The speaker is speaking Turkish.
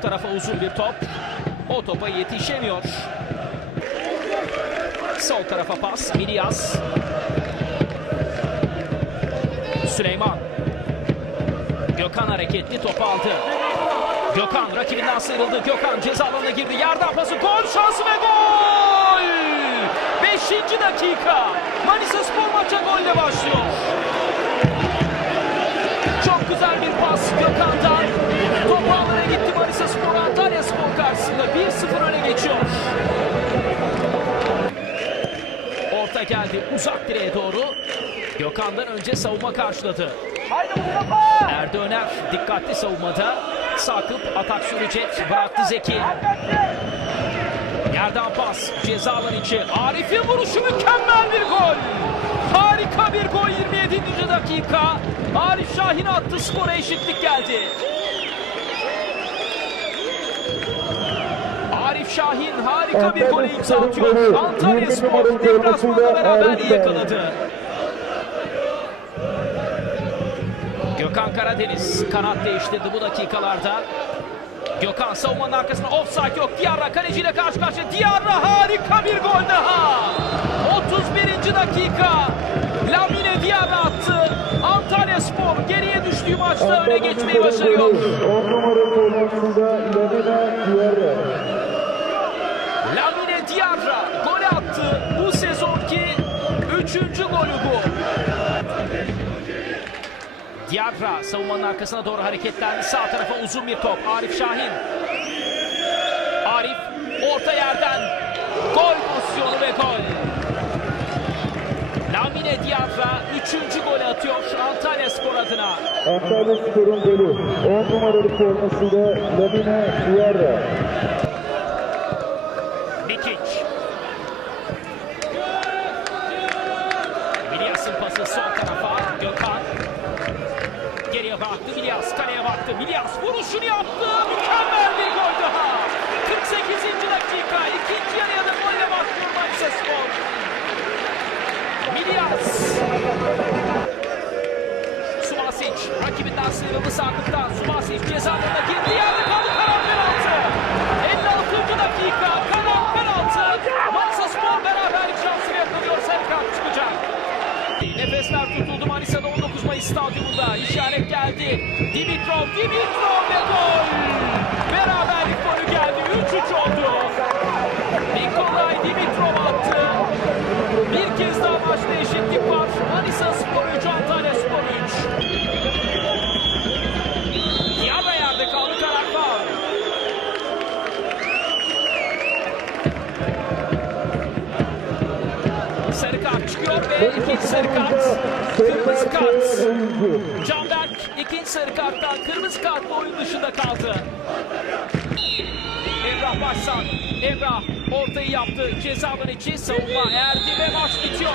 tarafa uzun bir top. O topa yetişemiyor. Sol tarafa pas. Milyas. Süleyman. Gökhan hareketli topu aldı. Gökhan rakibinden sıyrıldı. Gökhan ceza alanına girdi. Yerden pası. Gol şansı ve gol! Beşinci dakika. Manisa Spor maça golle başlıyor. Karşısında 1-0 öne geçiyor. Orta geldi uzak direğe doğru. Gökhan'dan önce savunma karşıladı. Erdi Öner dikkatli savunmada. Sakıp atak sürecek. Bıraktı Zeki. Yerden pas. Ceza alanı içi. Arif'in vuruşu mükemmel bir gol. Harika bir gol 27. dakika. Arif Şahin attı skora eşitlik geldi. Şahin harika bir gol imza atıyor. Antalya Spor deplasmanda beraberliği yakaladı. Gökhan Karadeniz kanat değiştirdi bu dakikalarda. Gökhan savunmanın arkasına offside yok. Diarra kaleciyle karşı karşıya. Diarra harika bir gol daha. 31. dakika. Lamine Diarra attı. Antalya Spor geriye düştüğü maçta öne geçmeyi başarıyor. 10 numara formasında Lamine Diarra. Lamine Diarra gol attı. Bu sezonki üçüncü golü bu. Diarra savunmanın arkasına doğru hareketlendi. Sağ tarafa uzun bir top. Arif Şahin. Arif orta yerden gol pozisyonu ve gol. Lamine Diarra üçüncü golü atıyor Antalya Spor adına. Antalya Spor'un golü. 10 numaralı formasıyla Lamine Diarra. Mikic. Milyas'ın pası sol tarafa. Gökhan. Geriye baktı Milyas. Kaleye baktı. Milyas vuruşunu yaptı. Mükemmel bir gol daha. 48. dakika. İkinci yarıya da golle başlıyor Manisa Spor. Milyas. Subasic rakibinden sıyrıldı sandıktan. Subasic ceza Nefesler tutuldu Manisa'da 19 Mayıs stadyumunda. İşaret geldi. Dimitrov, Dimitrov ve gol. Beraberlik golü geldi. 3-3 oldu. Çıkıyor ve ikinci sarı kart. Kırmızı kart. Canberk ikinci sarı karttan kırmızı kartla oyun dışında kaldı. Emrah Başsan. Emrah ortayı yaptı. Ceza alanı içi savunma erdi ve maç bitiyor.